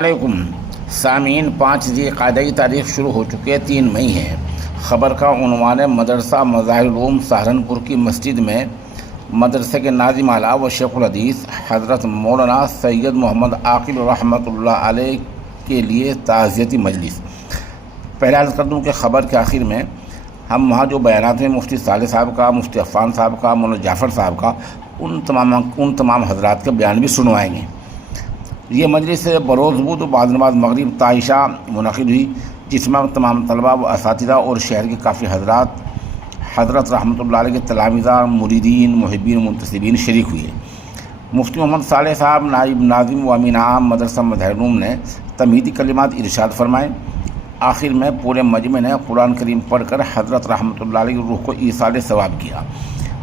علیکم سامعین، 5 ذی تاریخ شروع ہو چکے 3 مئی ہے۔ خبر کا عنوان ہے مدرسہ مظاہر العلوم سہارنپور کی مسجد میں مدرسے کے ناظم اعلیٰ و شیخ الحدیث حضرت مولانا سید محمد عاقل رحمۃ اللہ علیہ کے لیے تعزیتی مجلس۔ پہلے عرض کر دوں کہ خبر کے آخر میں ہم وہاں جو بیانات ہیں مفتی صالح صاحب کا، مفتی عفان صاحب کا، مولانا جعفر صاحب کا، ان تمام حضرات کے بیان بھی سنوائیں گے۔ یہ مجلس بروز بود و بعد نماز مغرب تعیشہ منعقد ہوئی، جس میں تمام طلباء و اساتذہ اور شہر کے کافی حضرت رحمۃ اللہ علیہ کے تلامذہ، مریدین، محبین، منتسبین شریک ہوئے۔ مفتی محمد صالح صاحب نائب ناظم و امین عام مدرسہ مظاہر العلوم نے تمہیدی کلمات ارشاد فرمائے۔ آخر میں پورے مجمع نے قرآن کریم پڑھ کر حضرت رحمۃ اللہ علیہ کی روح کو ایصال ثواب کیا،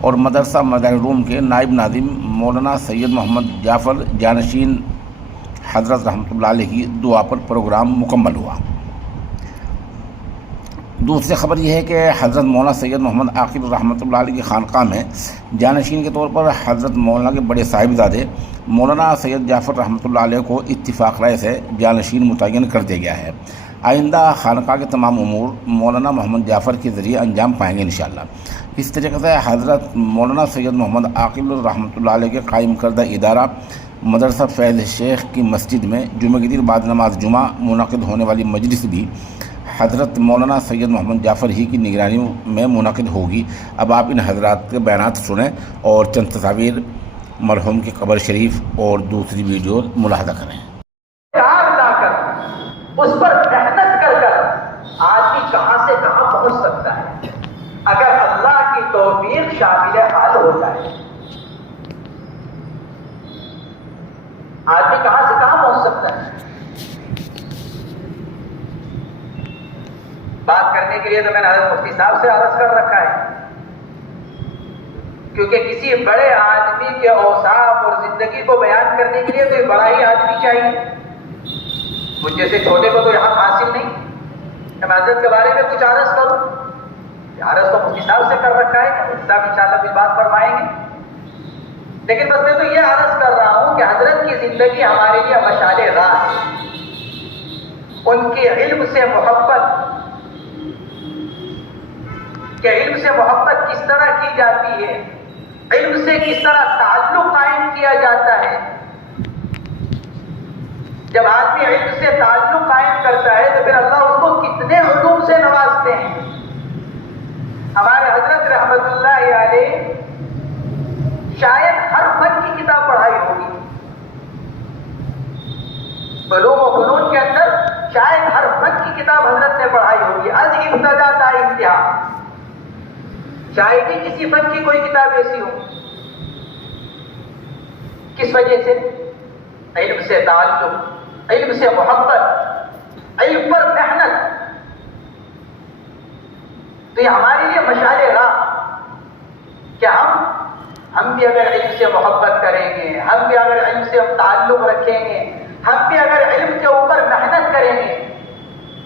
اور مدرسہ مظاہر العلوم کے نائب ناظم مولانا سید محمد جعفر جانشین حضرت رحمۃ اللہ علیہ کی دعا پر پروگرام مکمل ہوا۔ دوسری خبر یہ ہے کہ حضرت مولانا سید محمد عاقل رحمۃ اللہ علیہ کی خانقاہ میں جانشین کے طور پر حضرت مولانا کے بڑے صاحبزادے مولانا سید جعفر رحمۃ اللہ علیہ کو اتفاق رائے سے جانشین متعین کر دیا گیا ہے۔ آئندہ خانقاہ کے تمام امور مولانا محمد جعفر کے ذریعے انجام پائیں گے انشاءاللہ۔ اس طریقے سے حضرت مولانا سید محمد عاقل رحمۃ اللہ علیہ کے قائم کردہ ادارہ مدرسہ فیض شیخ کی مسجد میں جمعہ کے دن بعد نماز جمعہ منعقد ہونے والی مجلس بھی حضرت مولانا سید محمد جعفر ہی کی نگرانی میں منعقد ہوگی۔ اب آپ ان حضرات کے بیانات سنیں اور چند تصاویر مرحوم کی قبر شریف اور دوسری ویڈیو ملاحظہ کریں۔ اس پر محنت کر آدمی کہاں سے کہاں پہنچ سکتا ہے اگر اللہ کی توفیق شامل حال ہو جائے۔ آدمی کہاں سے کہاں پہنچ سکتا ہے۔ بات کرنے کے لیے تو میں نے حضرت مفتی صاحب سے عرض کر رکھا ہے، کیونکہ کسی بڑے آدمی کے اوصاف اور زندگی کو بیان کرنے کے لیے کوئی بڑا ہی آدمی چاہیے۔ مجھ جیسے چھوٹے کو تو یہاں حاصل نہیں کہ میں حضرت کے بارے میں کچھ عرض کروں۔ عرض تو مفتی صاحب سے کر رکھا ہے کہ مفتی صاحب انشاءاللہ کچھ بات فرمائیں گے، لیکن بس میں تو یہ عرض کر رہا ہوں کہ حضرت کی زندگی ہمارے لیے مشعل راہ ہے۔ ان کے علم سے محبت کہ علم سے محبت کس طرح کی جاتی ہے، علم سے کس طرح تعلق قائم کیا جاتا ہے۔ جب آدمی علم سے تعلق قائم کرتا ہے تو پھر اللہ اس کو کتنے علوم سے نوازتے ہیں۔ ہمارے حضرت رحمت اللہ علیہ شاید ہر فن کی کتاب پڑھائی ہوگی، علوم و فنون کے اندر شاید ہر فن کی کتاب حضرت نے پڑھائی ہوگی، از ابتدا تا انتہا۔ شاید ہی کسی فن کی کوئی کتاب ایسی ہو۔ کس وجہ سے؟ علم سے تعلق، علم سے محبت، علم پر محنت۔ تو یہ ہمارے لیے مشعل راہ کہ ہم بھی اگر علم سے محبت کریں گے، ہم بھی اگر علم سے تعلق رکھیں گے، ہم بھی اگر علم کے اوپر محنت کریں گے،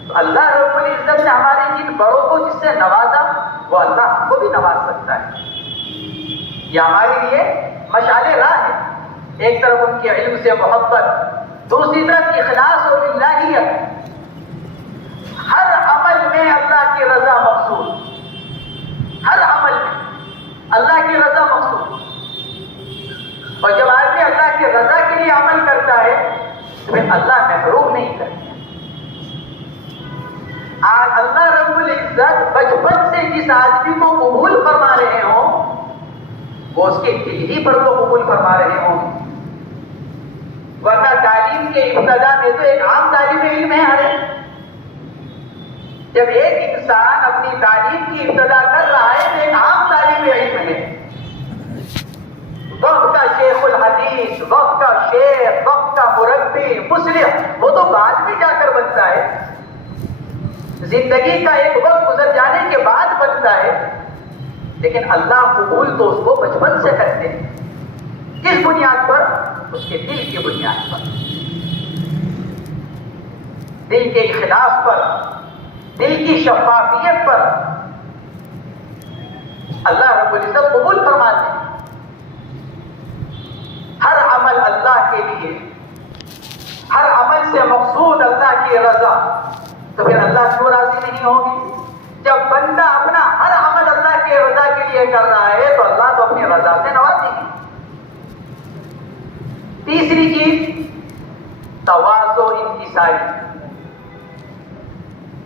تو اللہ رب العزت نے ہمارے جن بڑوں کو جس سے نوازا وہ اللہ ہم کو بھی نواز سکتا ہے۔ یہ ہمارے لیے مشعل راہ ہے۔ ایک طرف ان کے علم سے محبت، دوسری طرف اخلاص اور الہیت۔ ہر عمل میں اللہ کی رضا مقصود، ہر عمل میں اللہ کی رضا مقصود۔ اور جب آدمی اللہ کی رضا کے لیے عمل کرتا ہے تو پھر اللہ محروم نہیں کرتا۔ آج اللہ رب العزت بچپن سے جس آدمی کو قبول فرما رہے ہوں وہ اس کے دل ہی پر کو قبول فرما رہے ہوں، ورنہ تعلیم کے ابتدا میں تو ایک عام طالب علم ہے ہر ایک۔ جب ایک انسان اپنی تعلیم کی ابتدا کر رہا ہے تو ایک عام طالب علم ہے۔ وقت کا شیخ الحدیث، وقت کا شیخ، وقت کا مربی، مصلح وہ تو بعد میں جا کر بنتا ہے، زندگی کا ایک وقت گزر جانے کے بعد بنتا ہے۔ لیکن اللہ قبول تو اس کو بچپن سے کرتے ہیں۔ کس بنیاد پر؟ اس کے دل کی بنیاد پر، دل کے اخلاص پر، دل کی شفافیت پر اللہ رب العزت قبول فرماتے ہیں۔ ہر عمل اللہ کے لیے، ہر عمل سے مقصود کی رضا، تو پھر اللہ کیوں راضی نہیں ہوگی؟ جب بندہ اپنا ہر عمل اللہ کی رضا کے لیے کر رہا ہے تو اللہ تو اپنی رضا سے نوازے گی۔ تیسری چیز تواضع انکساری۔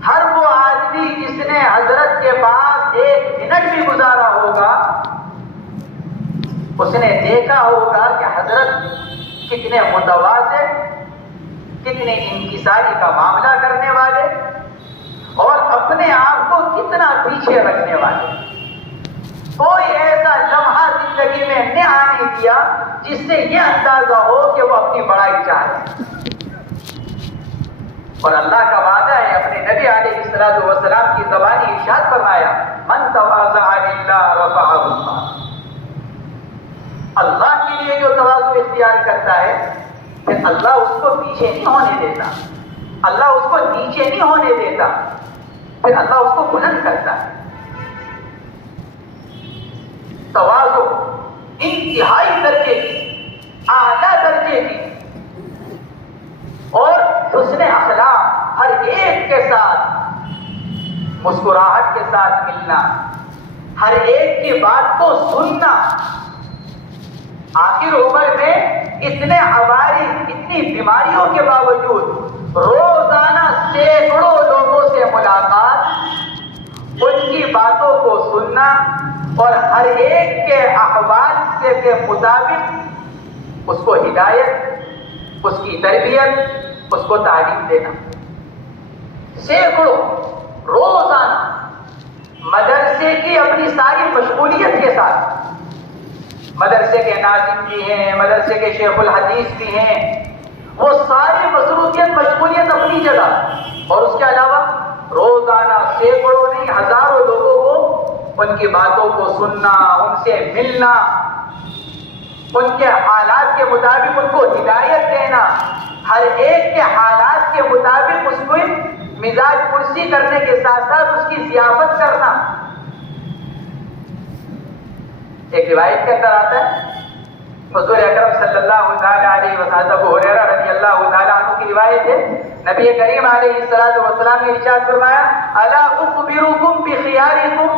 ہر وہ آدمی جس نے حضرت کے پاس 1 منٹ بھی گزارا ہوگا، اس نے دیکھا ہوگا کہ حضرت کتنے متواضع، کتنے انکساری کا معاملہ کرنے والے اور اپنے آپ کو کتنا پیچھے رکھنے والے۔ کوئی ایسا لمحہ زندگی میں نہ آنے دیا جس سے یہ اندازہ ہو کہ وہ اپنی بڑائی چاہے۔ اور اللہ کا وعدہ ہے، اپنے نبی علیہ الصلوۃ والسلام کی زبانی ارشاد فرمایا، من تواضع للہ رفعہ اللہ۔ اللہ کے لیے جو تواضع اختیار کرتا ہے پھر اللہ اس کو پیچھے نہیں ہونے دیتا، اللہ اس کو نیچے نہیں ہونے دیتا، پھر اللہ اس کو بلند کرتا ہے۔ تواضع انتہائی درجے کی، اعلیٰ درجے کی، اور حسن اخلاق، ہر ایک کے ساتھ مسکراہٹ کے ساتھ ملنا، ہر ایک کی بات کو سننا۔ آخر عمر میں اتنے عوارض، اتنی بیماریوں کے باوجود روزانہ سینکڑوں لوگوں سے ملاقات، ان کی باتوں کو سننا اور ہر ایک کے احوال سے کے مطابق اس کو ہدایت، اس کی تربیت، اس کو تعلیم دینا۔ سینکڑوں روزانہ مدرسے کی اپنی ساری مشغولیت کے ساتھ، مدرسے کے ناظم بھی ہیں، مدرسے کے شیخ الحدیث بھی ہیں، وہ ساری مصروفیت مشغولیت اپنی جگہ، اور اس کے علاوہ روزانہ سینکڑوں نہیں ہزاروں لوگوں کو ان کی باتوں کو سننا، ان سے ملنا، ان کے حالات کے مطابق ان کو ہدایت دینا، ہر ایک کے حالات کے مطابق اس کو مزاج پرسی کرنے کے ساتھ ساتھ اس کی ضیافت کرنا۔ ایک روایت کے اندر آتا ہے، حضور اکرم صلی اللہ تعالی علیہ وسلم، ابو ہریرہ رضی اللہ تعالی عنہ کی روایت ہے، نبی کریم علیہ الصلوۃ والسلام نے ارشاد فرمایا، الا اخبرکم بخیارکم،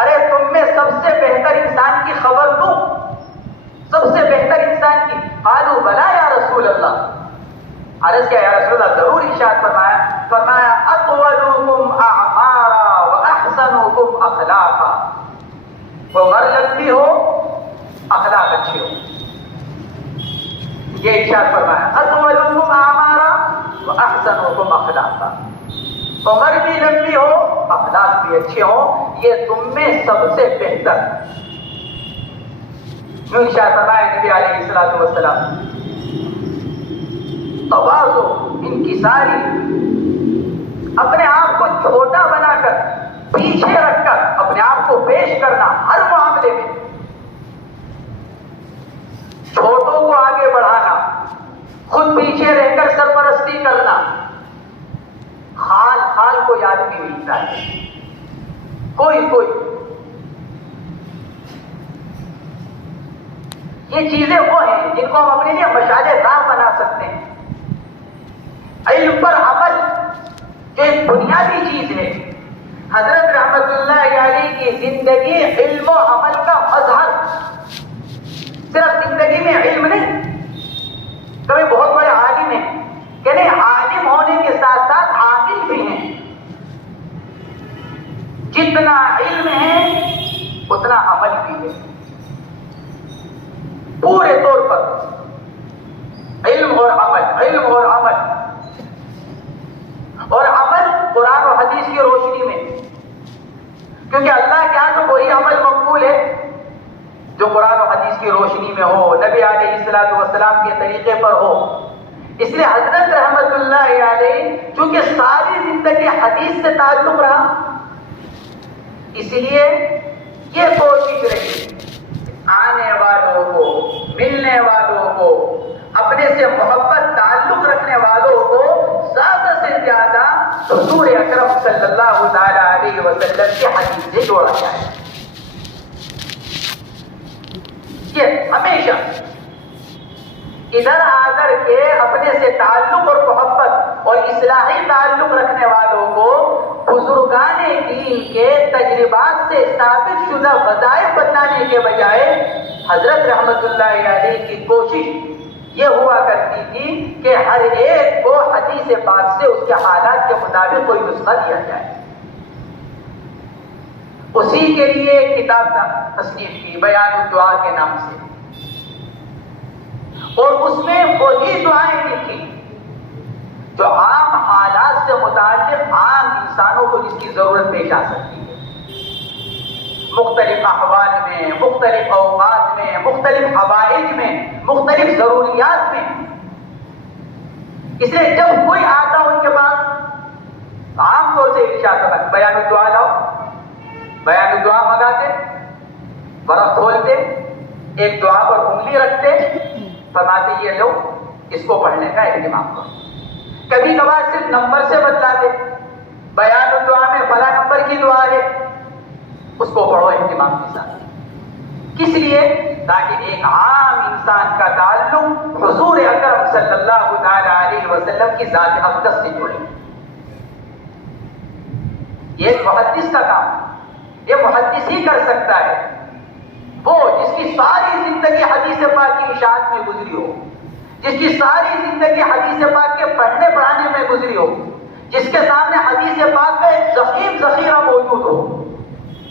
ارے تم میں سب سے بہتر انسان کی خبر دوں، سب سے بہتر انسان کی؟ قالوا بلا یا رسول اللہ، عرض کیا یا رسول اللہ؟ ضرور ارشاد فرمایا اطولکم اعمارا واحسنکم اخلاقا، عمر لمبی ہو، اخلاق اچھے ہو۔ یہ ارشاد فرمایا اطولکم اعمارا واحسنکم اخلاقا، عمر بھی لمبی ہو، اخلاق بھی اچھے ہوں، یہ تم میں سب سے بہتر۔ یوں ارشاد فرمایا نبی علیہ الصلوۃ والسلام۔ تواضع انکساری، اپنے آپ کو چھوٹا بنا کر، پیچھے رکھ کر اپنے آپ کو پیش کرنا، ہر معاملے میں چھوٹوں کو آگے بڑھانا، خود پیچھے رہ کر سرپرستی کرنا۔ خال خال کوئی آدمی ملتا ہے، کوئی یہ چیزیں وہ ہیں جن کو ہم اپنے لیے مشعل راہ بنا سکتے ہیں۔ علم پر عمل جو ایک بنیادی چیز ہے، حضرت رحمت اللہ علیہ کی زندگی علم و عمل کا مظہر، صرف زندگی میں علم نہیں، کبھی بہت بڑے عالم ہیں کہ نہیں، عالم ہونے کے ساتھ ساتھ عامل بھی ہیں۔ جتنا علم ہے اتنا عمل بھی ہے، پورے طور پر علم اور عمل، علم اور عمل، اور عمل قرآن و حدیث کی روشنی میں، کیونکہ اللہ کے ہاں تو وہی عمل مقبول ہے جو قرآن و حدیث کی روشنی میں ہو، نبی علیہ الصلوۃ والسلام کے طریقے پر ہو۔ اس لیے حضرت رحمت اللہ علیہ چونکہ ساری زندگی حدیث سے تعلق رہا، اس لیے یہ کوشش رہی آنے والوں کو، ملنے والوں کو، اپنے سے محبت تعلق رکھنے والوں کو زیادہ سے زیادہ حضور اکرم صلی اللہ تعالی علیہ وسلم کی حدیث سے جوڑا جائے۔ یہ ہمیشہ ادھر آ کر کے اپنے سے تعلق اور محبت اور اصلاح اصطلاحی تعلق رکھنے والوں کو بزرگان دین کے تجربات سے ثابت شدہ وظائف بتانے کے بجائے حضرت رحمت اللہ علیہ کی کوشش یہ ہوا کرتی تھی کہ ہر ایک کو حدیث پاک سے اس کے حالات کے مطابق کوئی نسخہ دیا جائے. اسی کے لیے ایک کتاب تصنیف کی بیان الدعا کے نام سے, اور اس میں وہی دعائیں لکھی جو عام حالات سے متعلق عام انسانوں کو جس کی ضرورت پیش آ سکتی ہے, مختلف احوال میں, مختلف اوقات میں, مختلف حوائج میں, مختلف ضروریات میں. اس لیے جب کوئی آتا ان کے پاس عام طور سے ارشاد ہوتا بیان الدعا لاؤ, بیان الدعا منگاتے, ورق کھولتے, ایک دعا پر انگلی رکھتے, فرماتے یہ لو اس کو پڑھنے کا اہتمام کرو. کبھی کبھار صرف نمبر سے بتلاتے, بیان الدعا میں فلاں نمبر کی دعا ہے, اس کو پڑھو اہتمام کے ساتھ. کس لیے؟ تاکہ ایک عام انسان کا تعلق حضور اکرم صلی اللہ تعالی علیہ وسلم کی ذات اقدس سے جڑے. یہ ایک محدث کا کام, یہ محدث ہی کر سکتا ہے, وہ جس کی ساری زندگی حدیث پاک کی اشاعت میں گزری ہو, جس کی ساری زندگی حدیث پاک کے پڑھنے پڑھانے میں گزری ہو, جس کے سامنے حدیث پاک کا ایک ضخیم ذخیرہ موجود ہو,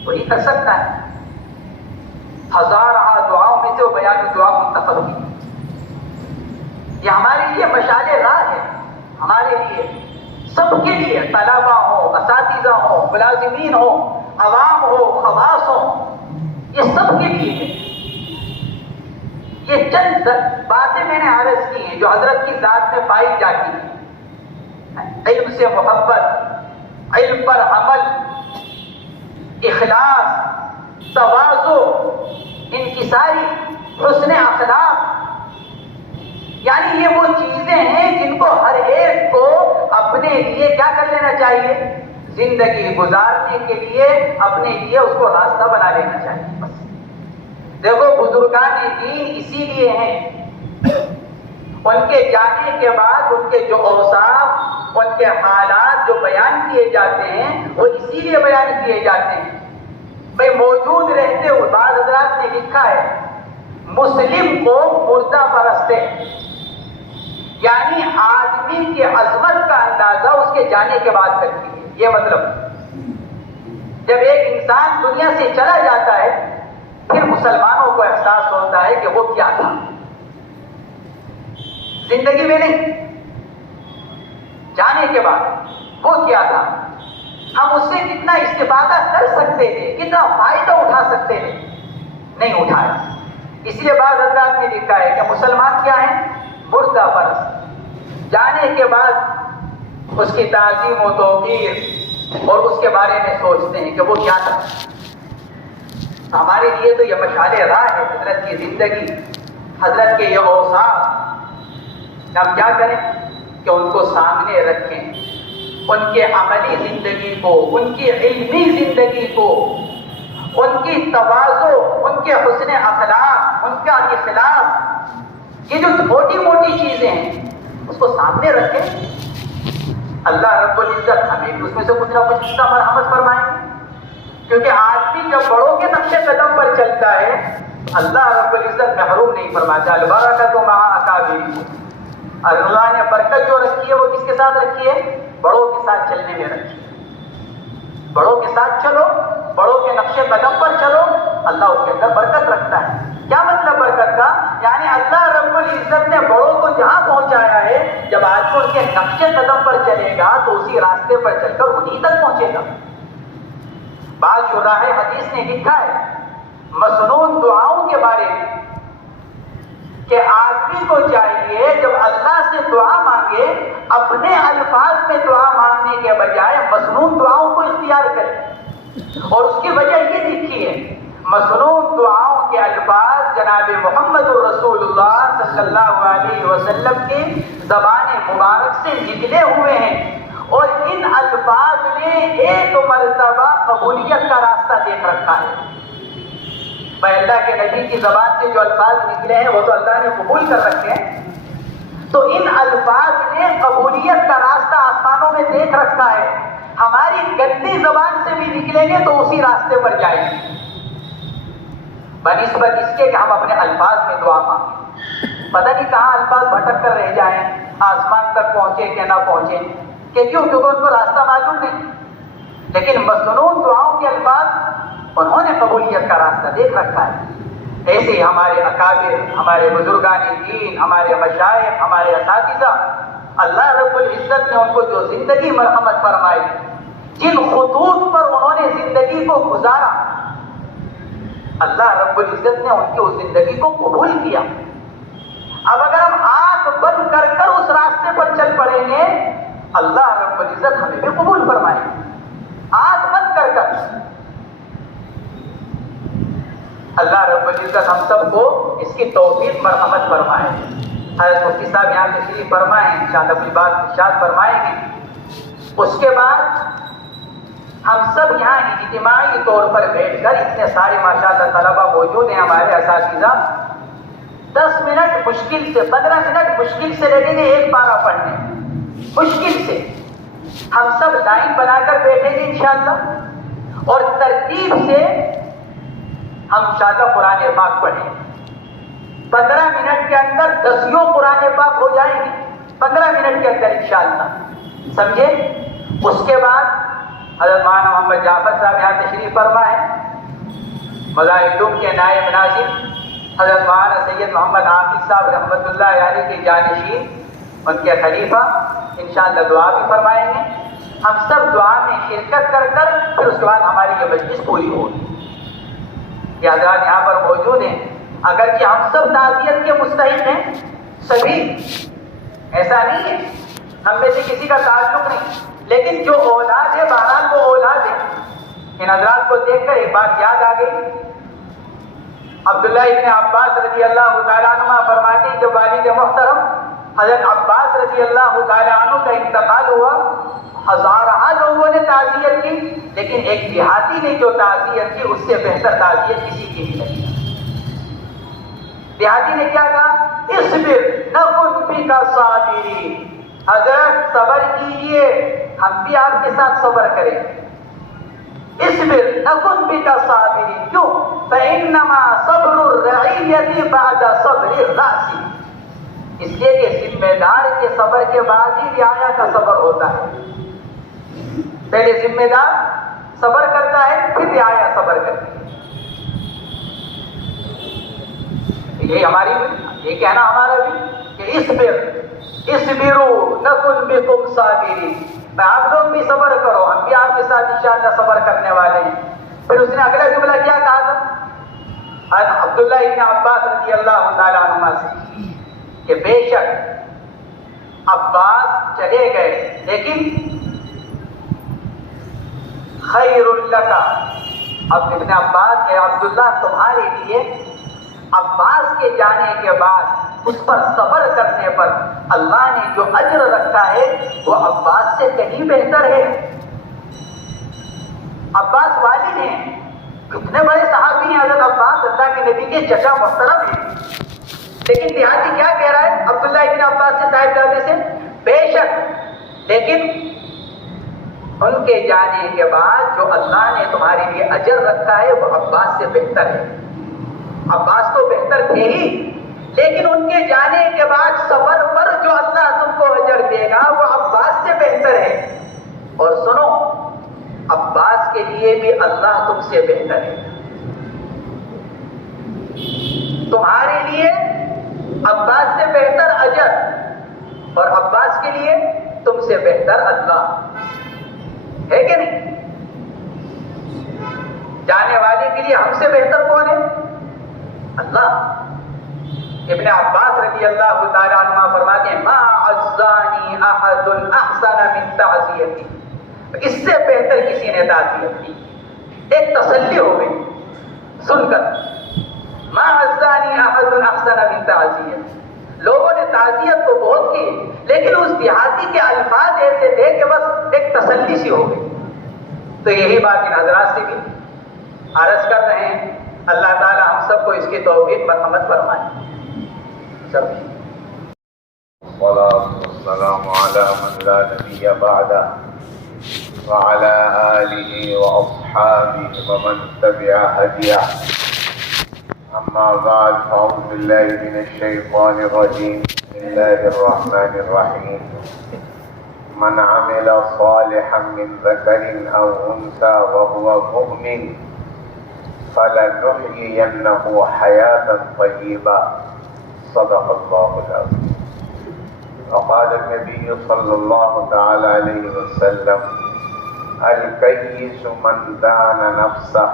وہی کر سکتا ہے. ہزارہ دعاؤں میں سے وہ بیان الدعا منتخب کی. یہ ہمارے لیے مشعل راہ ہے, ہمارے لیے, سب کے لیے, طلبہ ہو, اساتذہ ہو, ملازمین ہو, عوام ہو, خواص ہو, یہ سب کے لیے ہے. یہ چند باتیں میں نے عرض کی ہیں جو حضرت کی ذات میں پائی جاتی ہیں. علم سے محبت, علم پر عمل, اخلاص, تواضع, انکساری, حسن اخلاق, یعنی یہ وہ چیزیں ہیں جن کو ہر ایک کو اپنے لیے کیا کر لینا چاہیے, زندگی گزارنے کے لیے اپنے لیے اس کو راستہ بنا لینا چاہیے. بس دیکھو بزرگان دین اسی لیے ہیں, ان کے جانے کے بعد ان کے جو اوصاف, ان کے حالات جو بیان کیے جاتے ہیں وہ اسی لیے بیان کیے جاتے ہیں. بھائی موجود رہتے ہوئے بعض حضرات نے لکھا ہے مسلم کو مردہ پرست ہے, یعنی آدمی کی عظمت کا اندازہ اس کے جانے کے بعد کرتی ہے. یہ مطلب جب ایک انسان دنیا سے چلا جاتا ہے پھر مسلمانوں کو احساس ہوتا ہے کہ وہ کیا تھا, زندگی میں نہیں, جانے کے بعد وہ کیا تھا, ہم اس سے کتنا استفادہ کر سکتے تھے, کتنا فائدہ اٹھا سکتے تھے, نہیں اٹھایا. اس لیے بعض حضرات نے لکھا ہے کہ مسلمان کیا ہیں, مردہ پرست, جانے کے بعد اس کی تعظیم و توقیر اور اس کے بارے میں سوچتے ہیں کہ وہ کیا تھا. ہمارے لیے تو یہ مشعل راہ ہے حضرت کی زندگی, حضرت کے یہ اوصاف. ہم کیا کریں کہ ان کو سامنے رکھیں, ان کے عملی زندگی کو, ان کی علمی زندگی کو, ان کی تواضع, ان کے حسن اخلاق, ان کا اخلاص, یہ جو موٹی موٹی چیزیں ہیں اس کو سامنے رکھیں. اللہ رب العزت ہمیں بھی اس میں سے کچھ نہ کچھ حصہ مرحمت فرمائیں, کیونکہ آدمی جب بڑوں کے نقش قدم پر چلتا ہے اللہ رب العزت محروم نہیں فرماتا. البرکۃ مع اکابرکم, اللہ نے برکت جو رکھی ہے وہ کس کے ساتھ رکھی ہے, بڑوں کے ساتھ چلنے میں رکھی ہے. بڑوں کے ساتھ چلو, بڑوں کے نقش قدم پر چلو, اللہ اس کے اندر برکت رکھتا ہے. کیا مطلب برکت کا؟ یعنی اللہ رب العزت نے بڑوں کو جہاں پہنچایا ہے, جب آدمی ان کے نقش قدم پر چلے گا تو اسی راستے پر چل کر انہیں تک پہنچے گا. بعض شراح حدیث نے لکھا ہے مسنون دعاؤں کے بارے میں کہ آدمی کو چاہیے جب اللہ سے دعا مانگے اپنے الفاظ میں دعا مانگنے کے بجائے مسنون دعاؤں کو اختیار کرے. اور اس کی وجہ یہ لکھی ہے مسنون دعاؤں کے الفاظ جناب محمد رسول اللہ صلی اللہ علیہ وسلم کی زبان مبارک سے نکلے ہوئے ہیں, اور ان الفاظ نے ایک مرتبہ قبولیت کا راستہ دیکھ رکھا ہے. بھائی اللہ کے نبی کی زبان سے جو الفاظ نکلے ہیں وہ تو اللہ نے قبول کر رکھے ہیں, تو ان الفاظ نے قبولیت کا راستہ آسمانوں میں دیکھ رکھا ہے، ہماری گندی زبان سے بھی نکلیں گے تو اسی راستے پر جائیں گے، بنسبت اس کے کہ ہم اپنے الفاظ میں دعا مانگیں۔ پتہ نہیں کہاں الفاظ بھٹک کر رہ جائیں، آسمان تک پہنچے کہ نہ پہنچے، کہ کیوں؟ کیونکہ ان کو راستہ معلوم نہیں، لیکن مسنون دعاؤں کے الفاظ انہوں نے قبولیت کا راستہ دیکھ رکھا ہے۔ ایسے ہی ہمارے اکابر، ہمارے بزرگان دین، ہمارے مشائخ، ہمارے اساتذہ، اللہ رب العزت نے ان کو جو زندگی مرحمت فرمائی، جن خطوط پر انہوں نے زندگی کو گزارا، اللہ رب العزت نے ان کی اس زندگی کو قبول کیا۔ اب اگر ہم آنکھ بند کر کر اس راستے پر چل پڑیں گے، اللہ رب العزت ہمیں بھی قبول فرمائے، آنکھ بند کر کر۔ اللہ رب العزت ہم سب کو اس کی توفیق مرحمت فرمائے۔ حضرت مفتی صاحب یہاں تشریف فرمائیں، انشاءاللہ کچھ بات ارشاد فرمائیں گے۔ اس کے بعد ہم سب یہاں اجتماعی طور پر بیٹھ کر، اتنے سارے ماشاءاللہ طلبہ موجود ہیں، ہمارے اساتذہ، 10 منٹ مشکل سے 15 منٹ مشکل سے لگیں گے ایک پارہ پڑھنے، مشکل سے۔ ہم سب لائن بنا کر بیٹھیں گے انشاءاللہ، اور ترتیب سے ہم انشاءاللہ قرآن پاک پڑھیں۔ 15 منٹ کے اندر 10 قرآن پاک ہو جائیں گے، 15 منٹ کے اندر انشاءاللہ، سمجھے؟ اس کے بعد حضرت مولانا محمد جعفر صاحب یہاں تشریف فرمائیں، مظاہر کے نائب ناظر حضرت مولانا سید محمد عاقب صاحب رحمۃ اللہ علیہ کے جانشین، ان کے خلیفہ، انشاءاللہ دعا بھی فرمائیں گے۔ ہم سب دعا میں شرکت کر کر پھر اس کے بعد ہماری یہ مجلس پوری ہوگی۔ یہ حضرات یہاں پر موجود ہیں، اگرچہ ہم سب تعزیت کے مستحق ہیں، سبھی، ایسا نہیں ہے، ہم میں سے کسی کا تعلق نہیں، لیکن جو اولاد ہے بہرحال وہ اولاد ہے۔ ان حضرات کو دیکھ کر ایک بات یاد آ گئی، عبداللہ ابن عباس رضی اللہ تعالیٰ عنہ فرماتے ہیں، جب والد محترم حضرت عباس رضی اللہ تعالیٰ عنہ کا انتقال ہوا، ہزارہ لوگوں نے تعزیت کی، لیکن ایک دیہاتی نے جو تعزیت کی اس سے بہتر تعزیت کسی کی نہیں لگی۔ دیہاتی نے کیا کہا؟ اصبر نکن بک صابرین، حضرت صبر کیجئے، ہم بھی آپ کے ساتھ صبر کریں۔ اصبر نکن بک صابرین، کیوں؟ فإنما صبر الرعیة بعد صبر الرأس، اس لیے کہ ذمہ دار کے صبر کے بعد ہی رعایا کا صبر ہوتا ہے۔ پہلے ذمہ دار صبر کرتا ہے، پھر رعایا صبر کرتی ہے۔ یہ ہماری بھی، یہ کہنا ہمارا بھی کہ اصبروا نکن بکم صابرین، میں آپ لوگ بھی صبر کرو، ہم بھی آپ کے ساتھ انشاءاللہ صبر کرنے والے ہیں۔ پھر اس نے اگلا جملہ کیا کہا تھا عبداللہ ابن عباس رضی اللہ تعالیٰ عنہ سے، کہ بے شک عباس چلے گئے، لیکن خیر لک، اب ابن عباس کہ عبداللہ تمہارے لیے عباس کے جانے کے بعد اس پر صبر کرنے پر اللہ نے جو اجر رکھا ہے وہ عباس سے کہیں بہتر ہے۔ عباس والد ہیں، کتنے بڑے صحابی ہیں حضرت عباس، اللہ کے نبی کے چچا محترم ہیں، لیکن دیہاتی کیا کہہ رہا ہے عبداللہ ابن عباس سے، صاحبزادے سے، بے شک، لیکن ان کے جانے کے بعد جو اللہ نے تمہارے لیے اجر رکھا ہے وہ عباس سے بہتر ہے۔ عباس تو بہتر تھے ہی، لیکن ان کے جانے کے بعد صبر پر جو اللہ تم کو اجر دے گا وہ عباس سے بہتر ہے۔ اور سنو، عباس کے لیے بھی اللہ تم سے بہتر ہے، تمہارے لیے عباس سے بہتر اجر، اور عباس کے لیے تم سے بہتر اللہ ہے کہ نہیں؟ جانے والے کے لیے ہم سے بہتر کون ہے؟ اللہ۔ ابن عباس رضی اللہ تعالیٰ عنہ فرماتے ہیں، ما عزانی احد احسن من تعزیتی، اس سے بہتر کسی نے تعزیت کی۔ ایک تسلی ہو گئی سن کر، ما عزانی احد احسن من تعزیتی، لوگوں نے تعزیت تو بہت کی، لیکن اس دیہاتی کے الفاظ ایسے تھے کہ بس ایک تسلی سی ہو گئی۔ تو یہی بات ان حضرات سے بھی عرض کر رہے ہیں، اللہ تعالی ہم سب کو اس کی توفیق مرحمت فرمائے۔ سب والصلاة والسلام على من لا نبي بعده وعلى آله وأصحابه ومن تبع هديه. أما بعد، فأعوذ بالله من الشيطان الرجيم. بسم الله الرحمن الرحيم. من عمل صالحا من ذكر أو أنثى وهو مؤمن فلنحيينه حياة طيبة. صدق الله العظيم. وقال النبي صلى الله تعالى عليه وسلم: الكيس من دان نفسه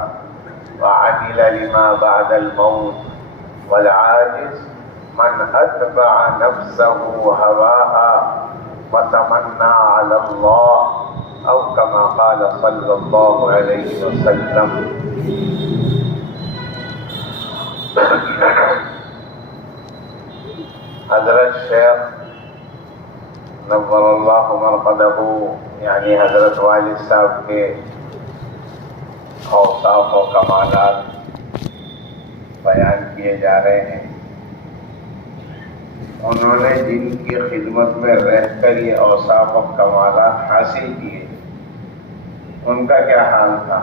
وعمل لما بعد الموت، والعاجز من أتبع نفسه هواها وتمنى على الله، أو كما قال صلى الله عليه وسلم. حضرت شیخ نور اللہ مرقدہ، یعنی حضرت والد صاحب کے اوصاف و کمالات بیان کیے جا رہے ہیں. انہوں نے جن کی خدمت میں رہ کر یہ اوصاف و کمالات حاصل کیے، ان کا کیا حال تھا.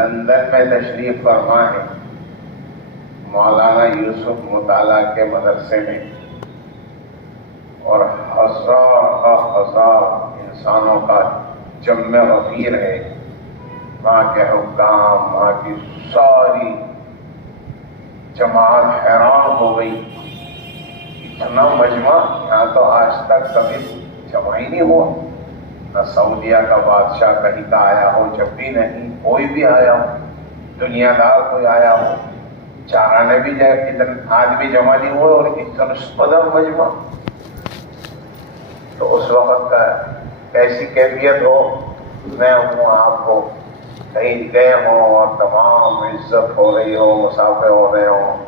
لندن میں تشریف فرما ہے، مولانا یوسف مطالعہ کے مدرسے میں، اور ہزار انسانوں کا جمع غفیر ہے. وہاں کے حکام، وہاں کی ساری جماعت حیران ہو گئی. اتنا مجمع یہاں تو آج تک کبھی جمع ہی نہیں ہوا. نہ سعودیہ کا بادشاہ کہیں کا آیا ہو، جب بھی نہیں، کوئی بھی آیا ہو، دنیا دار کوئی آیا ہو، چارانے بھی جائے، آدمی جمع نہیں ہوئے، اور اتنا قدر مجمع. تو اس وقت کا ایسی کیفیت ہو، میں ہوں، آپ کو کہیں گئے ہوں اور تمام عزت ہو رہی ہو، مسافر ہو رہے ہوں،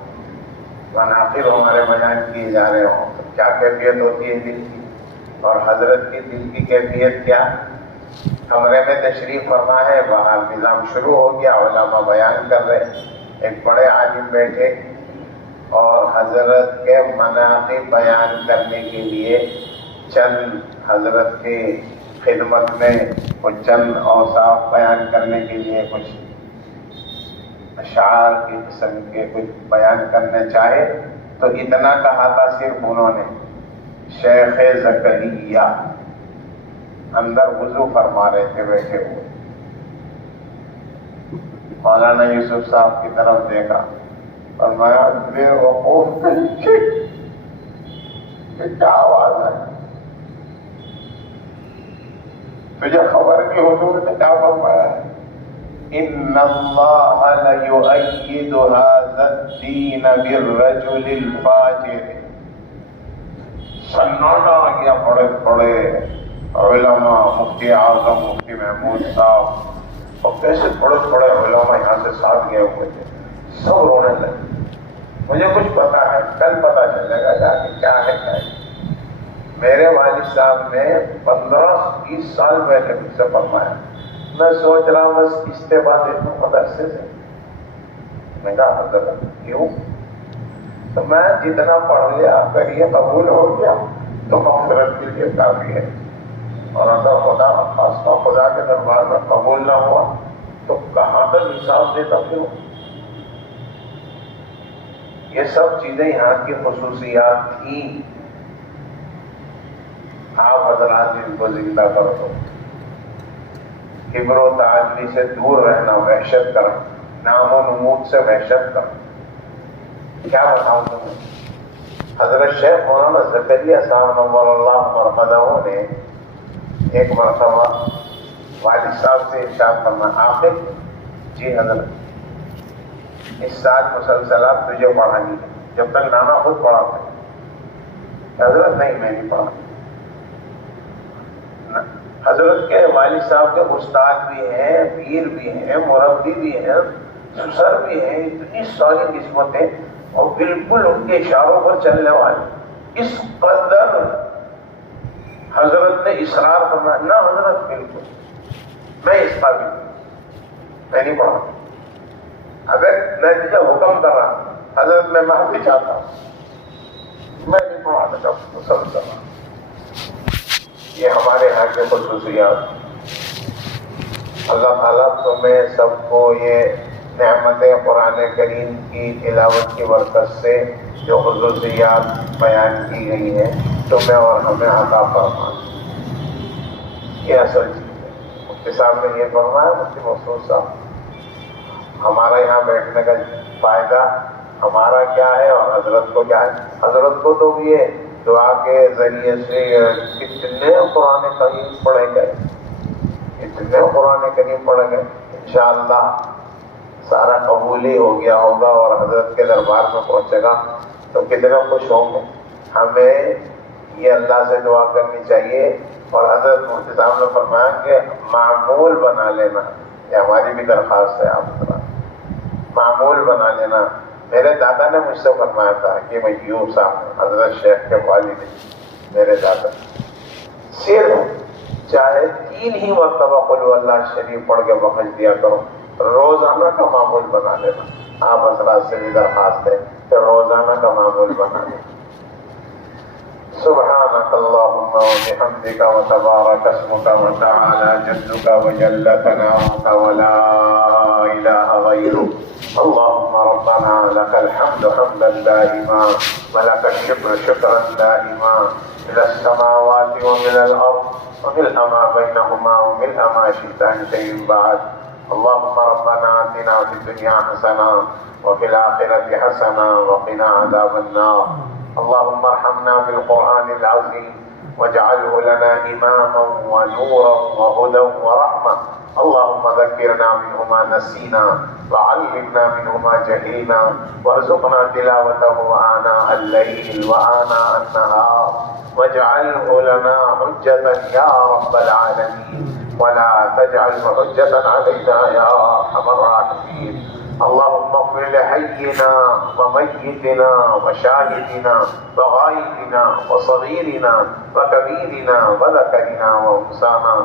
مناقب ہمارے بیان کیے جا رہے ہوں، تو کیا کیفیت ہوتی ہے دل کی. اور حضرت کی دل کی کیفیت کیا. کمرے میں تشریف فرما ہے، باہر نظام شروع ہو گیا، علماء بیان کر رہے. ایک بڑے عالم بیٹھے اور حضرت کے مناقب بیان کرنے کے لیے چند حضرت کے خدمت میں کچھ چند اوصاف بیان کرنے کے لیے کچھ اشعار کی قسم کے کچھ بیان کرنے چاہے، تو اتنا کہا تھا صرف انہوں نے: شیخ زکریا. اندر وضو فرما رہے تھے بیٹھے ہوئے. مولانا یوسف صاحب کی طرف دیکھا، فرمایا: بے وقوف کیا آواز ہے، تجھے خبر نہیں. حضور نے کیا فرمایا؟ ان اللہ لیؤید ھذا الدین بالرجل الفاجر. سناٹا آ گیا. بڑے بڑے علماء، مفتی اعظم مفتی محمود صاحب اور کیسے بڑے بڑے علماء یہاں سے ساتھ گئے ہوئے تھے، سب رونے لگے. مجھے کچھ پتا ہے، کل پتا چلے گا جا کے کیا ہے کیا ہے. میرے والد صاحب نے 15-20 سال پہلے مجھ سے فرمایا. میں سوچ رہا بس استعفیٰ دے دوں مدرسے سے. میں کہا: حضرت کیوں؟ تو میں جتنا پڑھ لیا، اگر یہ قبول ہو گیا تو مغفرت کے لیے کافی ہے، اور اگر خدا کے دربار میں قبول نہ ہوا تو کہاں تک حساب دیتا پھر. یہ سب چیزیں یہاں کی خصوصیات تھیں. آپ حضرات ان کو زندہ کر دو. کبر و تعالی سے دور رہنا، وحشت کرنا، نام و نمود سے وحشت کرنا. کیا بتاؤں تمہیں. حضرت شیخ مولانا زکریا صاحب نور اللہ مرقدہ نے ایک مرتبہ والد صاحب سے ارشاد فرمایا: آخر جی حضرت، اس سال مسلسلات تجھے پڑھانی ہے. جب تک نانا خود پڑھاتے. حضرت نہیں، میں نہیں پڑھا. حضرت کے والد صاحب کے استاد بھی ہیں، پیر بھی ہیں، مربی بھی ہیں، سسر بھی ہیں، اتنی ساری قسمتیں، اور بالکل ان کے اشاروں پر چلنے والے. اس قدر حضرت نے اصرار فرمایا: نہ حضرت، بالکل میں اس قابل ہوں، میں نہیں پڑھا. اگر میں تجھے حکم کر رہا حضرت، میں معافی چاہتا ہوں، میں نہیں پڑھانے کا مسلسل. یہ ہمارے یہاں کی خصوصیات. اللہ تعالیٰ تمہیں سب کو یہ نعمتیں قرآن کریم کی تلاوت کی برکت سے جو خصوصیات بیان کی گئی ہیں تمہیں اور ہمیں عطا فرما. یہ اصل چیز ہے. مفتی صاحب نے یہ فرمایا, مفتی محسوس صاحب, ہمارا یہاں بیٹھنے کا فائدہ ہمارا کیا ہے اور حضرت کو کیا ہے. حضرت کو تو یہ دعا کے ذریعے سے کتنے قرآن کریم پڑھے گئے, اتنے قرآن کریم پڑھ گئے, انشاءاللہ سارا قبول ہی ہو گیا ہوگا اور حضرت کے دربار میں پہنچے گا تو کتنے خوش ہوں گے. ہمیں یہ اللہ سے دعا کرنی چاہیے. اور حضرت مفتی صاحب نے فرمایا کہ معمول بنا لینا, یہ ہماری بھی درخواست ہے, آپ معمول بنا لینا. میرے دادا نے مجھ سے فرمایا تھا کہ ایوب صاحب حضرت شیخ کے والد میرے دادا, صرف چاہے 3 ہی مرتبہ قل هو اللہ شریف پڑھ کے بخش دیا کرو, روزانہ کا معمول بنا لینا. آپ حضرات سے بھی درخواست ہے کہ روزانہ کا معمول بنا لینا. سبحانك اللهم وبحمدك وتبارك اسمك وتعالى جدك وجل ثناؤك ولا إله غيرك. اللهم ربنا لك الحمد حمدا دائما ولك الشكر شكرا دائما إلى السماوات ومن الأرض وملء ما بينهما وملء ما شئت أن شيء بعد. اللهم ربنا آتنا في الدنيا حسنة وفي الآخرة حسنة وقنا عذاب النار. اللهم ارحمنا بالقرآن العظيم واجعله لنا إماما ونورا وهدى ورحمة. اللهم ذكرنا منه ما نسينا وعلمنا منه ما جهلنا وارزقنا تلاوته آناء الليل وآناء النهار واجعله لنا حجة يا رب العالمين ولا تجعله حجة علينا يا أرحم الراحمين. اللهم اغفر لحينا وميتنا وشاهدنا وغائبنا وصغيرنا وكبيرنا وذكرنا وانثانا.